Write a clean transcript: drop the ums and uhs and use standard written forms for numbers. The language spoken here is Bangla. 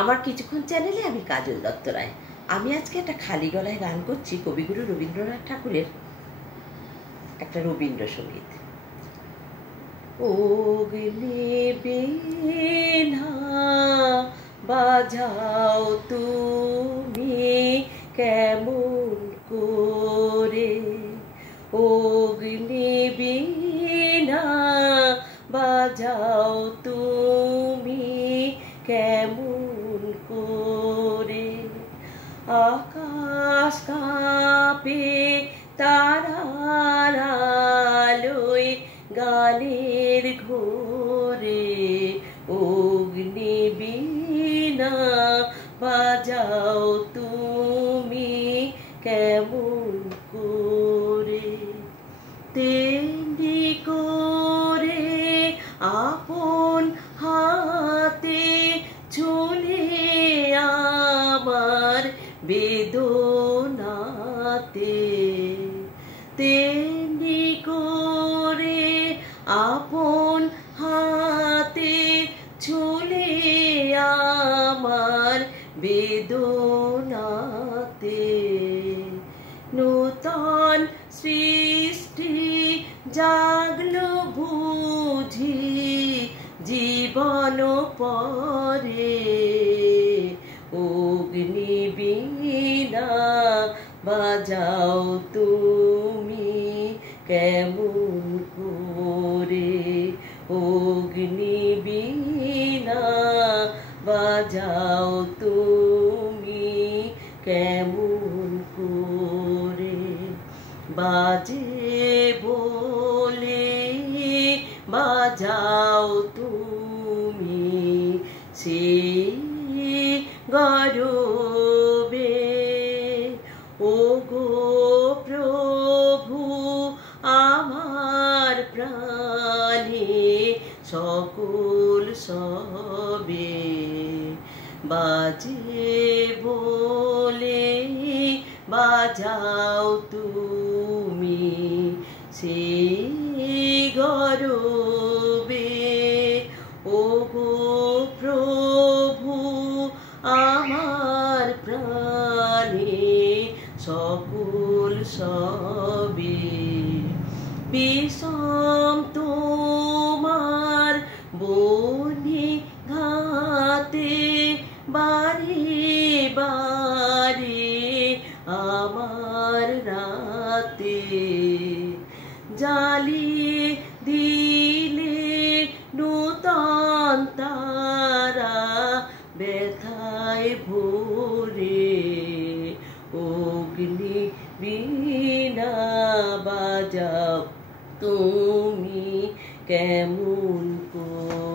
আমার কিছুক্ষণ চ্যানেলে আমি কাজল দত্ত রায়। আমি আজকে একটা খালি গলায় গান করছি কবিগুরু রবীন্দ্রনাথ ঠাকুরের একটা রবীন্দ্রসঙ্গীত। অগ্নি বীণা বাজাও তুমি কেমন করে, অগ্নি বীণা বাজাও তুমি কেমন করে, আকাশ কাঁপে তারার আলোয় গানের ঘোরে, অগ্নি বীণা বাজাও তুমি কেমন করে। তেমনি করে আপন হাতে চলে আমার বেদনাতে, তেমনি করে আপন হাতে চলে আমার বেদনাতে, নূতন সৃষ্টি জাগলো বুঝি জীবন পরে, অগ্নি বীণা বাজাও তুমি কেমন করে, অগ্নি বীণা বাজাও তুমি কেমন করে। বাজে বলে বাজাও তুমি সেই গরবে, ওগো প্রভু আমার প্রাণে সকল সবে, বাজে বলে বাজাও তুমি সেই গরবে, ওগো প্রভু আমার প্রাণে সকল সবে, বিষম তোমার বনি ঘাতে বারে বারে আমার রাতে, জ্বালিয়ে দিলে নূতন তারা ব্যথায় ভরে, অগ্নি বীণা বাজাও তুমি কেমন করে।